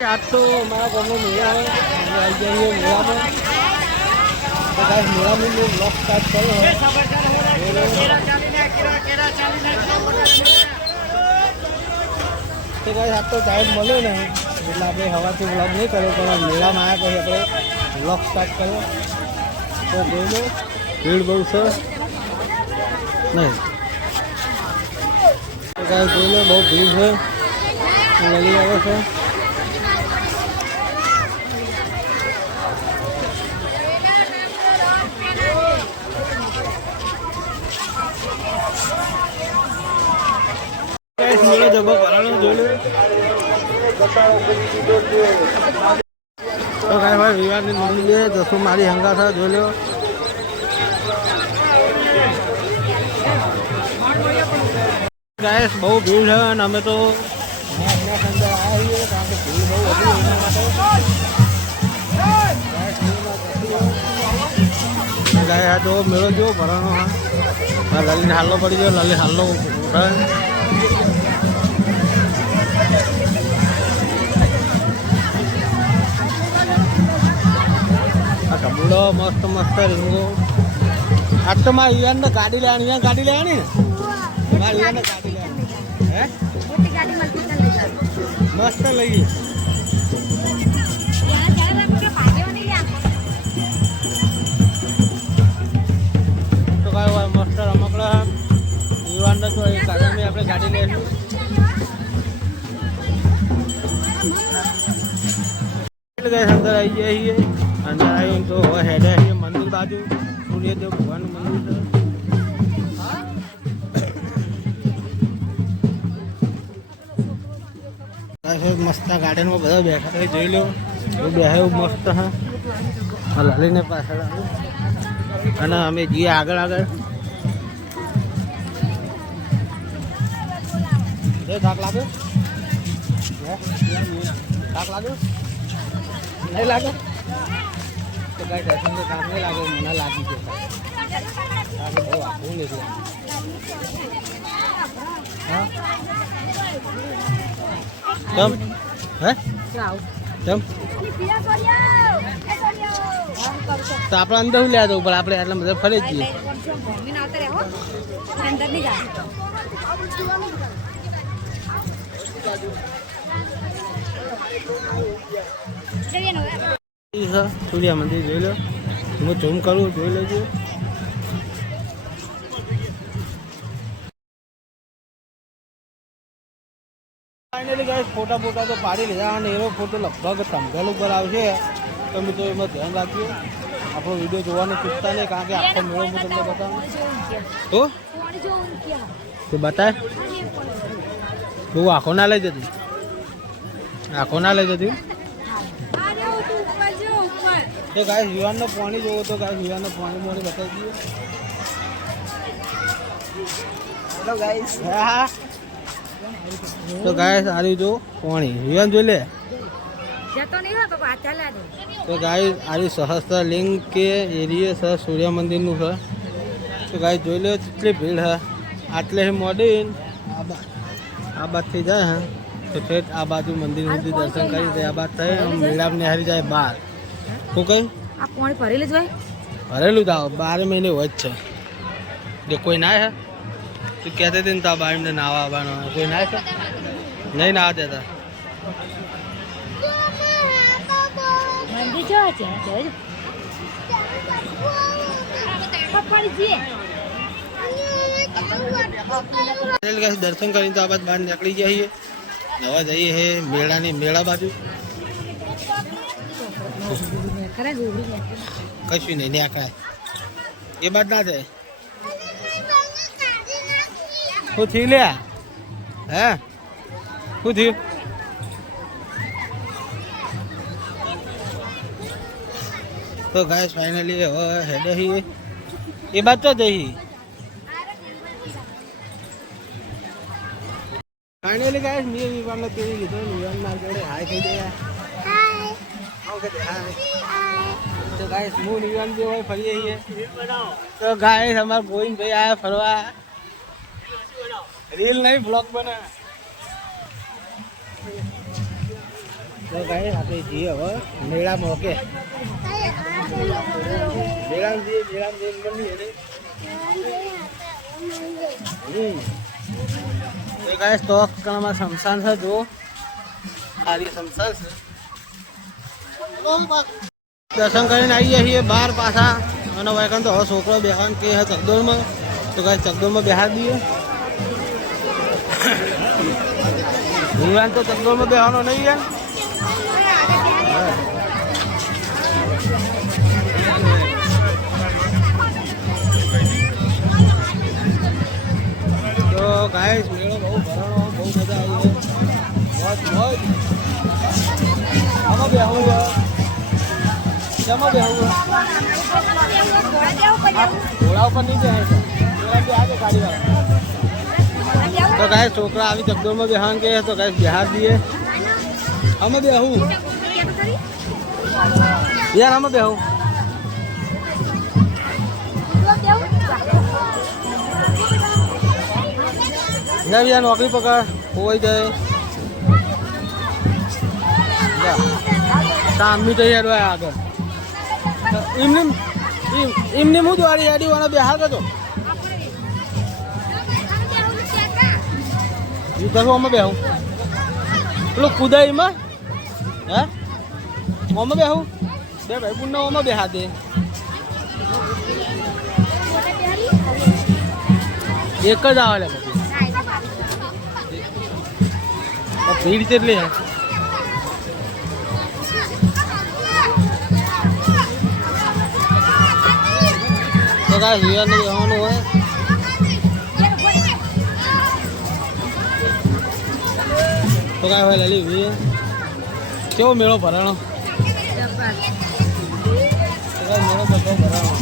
आज तो हमारा गाँव में मेला है, आई जाइए मेला में। तो गाइस मेला में लोग ब्लॉग स्टार्ट कर रहे हैं। तो गाइस आज तो टाइम મળે ને એટલે આપણે હવાથી વ્લોગ નહીં કર્યો, પણ મેળામાં આવ્યા પછી આપણે વ્લોગ સ્ટાર્ટ કર્યો. તો જોઈ લો ભીડ બહુ છે નહીં. તો ગાઈસ જોઈ લો બહુ ભીડ છે, લઈ આવે છે. મેળો જબો ભરાણો જોઈ લો. તો કાંઈ ભાઈ વિવાદની મંદિર જશું મારી હંગાથ જોઈ લો. ગાઈસ બહુ ભીડ છે અને અમે તો અંદર આવ્યા છીએ કારણ કે ભીડ બહુ વધી એના માટે. ગાય આ તો મેળો જેવો ભરાણો હા લલીને હાલો પડી ગયો, લલી હાલો ઉઠાવે. કબૂડો મસ્ત મસ્ત રીંગો. આજ તો મારા યુવાન ગાડી લેવાની, ગાડી લેવાની ને મારા યુવાન ગાડી લેવાની હે મસ્ત લઈએ. તો કઈ હોય મસ્ત રમકડા યુવાન તો ગાડી આપણે ગાડી લઈશું. અંદર આવી જાય છીએ, અંદર આવી તો હેડે છે મંદિર બાજુ સૂર્યદેવ ભગવાનનું મંદિર છે. મસ્ત ગાર્ડનમાં બધા બેઠા છે જોઈ લો. એવું બેસે એવું મસ્ત હા લાલીને પાછળ અને અમે જઈએ આગળ આગળ. થાક લાગે, થાક લાગે નહીં લાગે તો કઈ દર્શન તો થાક નહીં લાગે, મને લાગી ગયો બહુ આખું નથી. હા ચમ હે ચમ તો આપણે અંદર શું લેવા દઉં પણ આપણે આટલા બધા ફરી જ જઈએ. સૂર્ય મંદિર જોઈ લો, હું ઝૂમ કરું જોઈ લેજો. ફાઇનલી ગાઈસ ફોટા તો પાડી લીધા અને એવો ફોટો લગભગ થંબનેલ ઉપર આવશે. તો મિત્રો એમાં ધ્યાન રાખજો, આપણો વિડીયો જોવાનું ચૂકતા નહીં કારણ કે આખો મેળો હું તમને બતાવું. તો બતાય બહુ આંખો ના લઈ જતી, આંખો ના લઈ જતી. તો ગાઈસ યુવાનનો પાણી જોવો તો ગાઈસ યુવાનનો પાણી મોડી બતાવી દઈએ. Hello guys. હા તો ગાઈસ આરી જો પાણી યુવાન જોઈ લે. તો ગાઈસ આરી સહસ્ત્ર લિંગ કે એરિયા છે સૂર્ય મંદિરનું છે. તો ગાઈસ જોઈ લે કેટલી ભીડ છે. આટલે મોડી આ બાજથી જાય હા તો ઠેઠ આ બાજુ મંદિર સુધી દર્શન કરી દે. આ બાદ થાય મેળામાં નિહારી જાય બહાર. શું કઈ આ પાણી ભરેલું જ હોય, ભરેલું જ આવો 12 મહિને હોય જ છે. જો કોઈ ના હે તું કહેતી હતી ને તો બાર ને નાવા આવવાનો, કોઈ ના છે નહીં નાવા દેતા. દર્શન કરીને તો આ બાદ બહાર નીકળી જઈએ, નવા જઈએ હે મેળા બાજુ. કશું નહીં ન્યાકાય એ બાદ ના જાય. શું થયું લે હે શું થયું? તો ગાઈસ ફાઇનલી હવે હેડે હી એ બાદ તો જઈ. ફાઇનલી ગાઈસ મેં વિવાનને કેવી લીધો, વિવાન માર જોડે હાય થઈ ગયા. તો ગાઈસ હું વિવાન જે હોય ફરીએ છીએ. તો ગાઈસ અમાર ગોવિંદ ભાઈ આયા ફરવા. રીલ નહીં બ્લોગ બના. તો ગાય આપણે જઈએ હવે મેળામાં. ઓકે મેળામાં જઈએ, તો ગાય સ્ટોક કણમાં શમશાન છે. જો સારી શમશાન છે. દર્શન કરીને આવીએ છીએ બહાર પાછા. અને વાયકન તો હવે છોકરો બેહવાન કે ચકડોળમાં, તો ગાય ચકડોળમાં બેહાર દઈએ. વિવાન તો ચકડોળમાં બેહવાનો નહીં યાર. તો ગાય મેળો બહુ ભરાણો, બહુ મજા આવી છે. મોજ આમાં બેહવું છે. શેમાં બેહવું? ઘોડા ઉપર નહીં બેહાય છે. તો ગાય છોકરા આવી ચકડોળમાં બેહાન કે તો ગાય બિહાર દઈએ. અમે બેહું યાર, અમે બેહું ના યાર. નોકરી પકડ હોઈ જાય સામી તો યાર આગળ એમને હું દ્વારી યાડી વાળા બિહાર કરતો કરું. અમે બેહું પેલું કુદાઈમાં હે અમે બેહું બે ભાઈ પુણ્ય અમે બેહા દે. એક જ આવે પછી ભીડ કેટલી હે. તો કાંઈ હિયાનું બેહવાનું હોય. તો કાંઈ હોય લલી ભાઈ કેવો મેળો ભરાણો. મેળો બધો ભરાણો.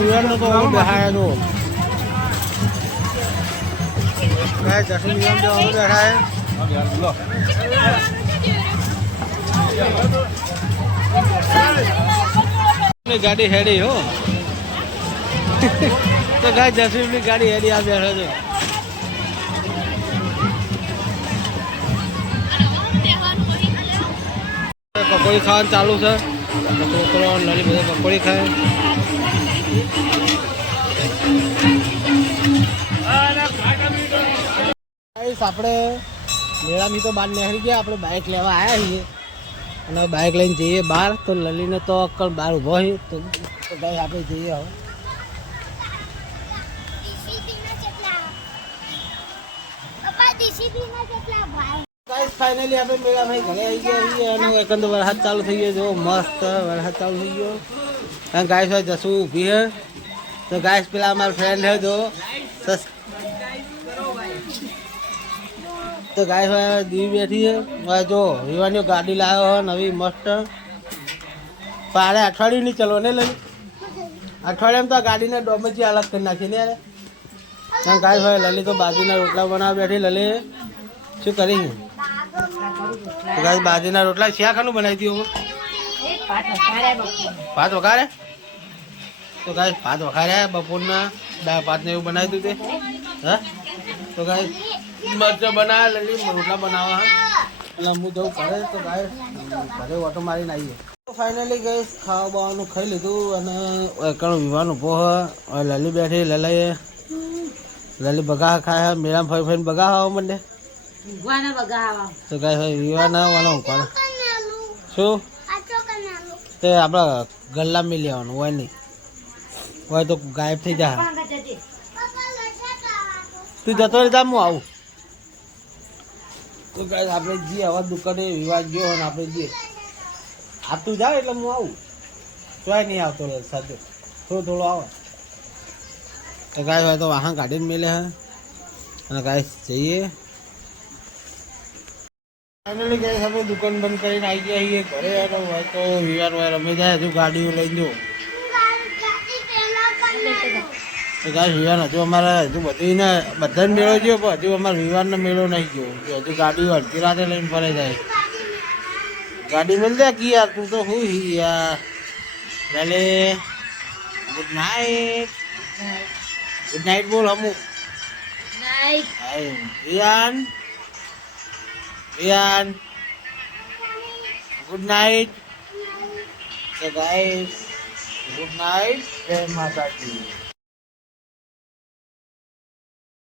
વિવાદનો તો બેહાય જો જશું નિયમ જો બેઠા ગાડી હેડી હો. તો ગાય જસવીની ગાડી હેડી આ બેઠો છે. પકોડી ખાવાનું ચાલુ છે. છોકરો નળી બધા પકોડી ખાય. આપણે મેળાથી તો બહાર નીકળી ગયા. આપણે બાઇક લેવા આવ્યા છીએ અને બાઇક લઈને જઈએ બહાર. તો લલીને તો અક્કલ બહાર ઊભો હોય તો ભાઈ આપણે જઈએ હવે. ફાઇનલી આપણે મેળામાં ઘરે આવી ગયા છીએ અને એકંદ વરસાદ ચાલુ થઈ ગયો. જો મસ્ત વરસાદ ચાલુ થઈ ગયો. અને ગાય હોય જશું ઊભી હે. તો ગાય પેલા અમારા ફ્રેન્ડ હે જો તો ગાય હોય દીવી બેઠી છે. જો વિવાની ગાડી લાવ્યો હોય નવી મસ્ત. પાડે અઠવાડિયું નહીં ચલો ને લઈ. અઠવાડિયામાં તો આ ગાડીને ડોમેજી અલગ કરી નાખી ને યાર. ગાય હોય લલી તો બાજરીના રોટલા બનાવવા બેઠી. લલી શું કરી તો ગાય બાજરીના રોટલા શિયા ખાનું બનાવી દીધું. ભાત વઘારે તો ગાય ભાત વઘાર્યા બપોરના દાળ ભાત ને એવું બનાવી દીધું તે. હા તો ગાય મરચાં બનાવે લલી રોટલા બનાવવા એટલે હું જવું ઘરે. તો ગાય ઘરે ઓટો મારીને આવીએ. ફાઇનલી ગઈ ખાવા બાવાનું ખાઈ લીધું અને એકણ વિવાન ઊભો હોય. લલી બેઠી લલાઈએ લલી બગા ખાય. મેળામાં ફરી ફરીને બગા ખાવા માંડે. તો ગાય વિવાન આવવાનો કોને શું તે આપણા ગલ્લા મેં લેવાનું હોય નહીં હોય તો ગાયબ થઈ જાય. તું જતો રહે જા હું આવું. તો ગાય આપણે જઈએ હવે દુકાને. વિવાદ ગયો અને આપણે જઈએ. આ તું જાય એટલે હું આવું. તોય નહીં આવતો રહે સાચો થોડો આવે. તો ગાય હોય તો વાહન કાઢીને મેલે હે અને ગાય જઈએ. ફાઇનલી ગાય આપણે દુકાન બંધ કરીને આવી ગયા છીએ ઘરે. હોય તો વિવાદ હોય રમી જાય. હજુ ગાડીઓ લઈને જો તો ગાય વિવાન હજુ અમારે હજુ બધીને બધાને મેળો ગયો પણ હજુ અમારે વિવાનનો મેળો નહીં ગયો. હજુ ગાડીઓ અડધી રાતે લઈને ફરે જાય. ગાડી મિલ દે કી યાર તું તો હું યાર રેલે ગુડ નાઇટ. ગુડ નાઇટ બોલ હમુ. Night. Riyan Riyan good night. So guys, good night. જય માતાજી.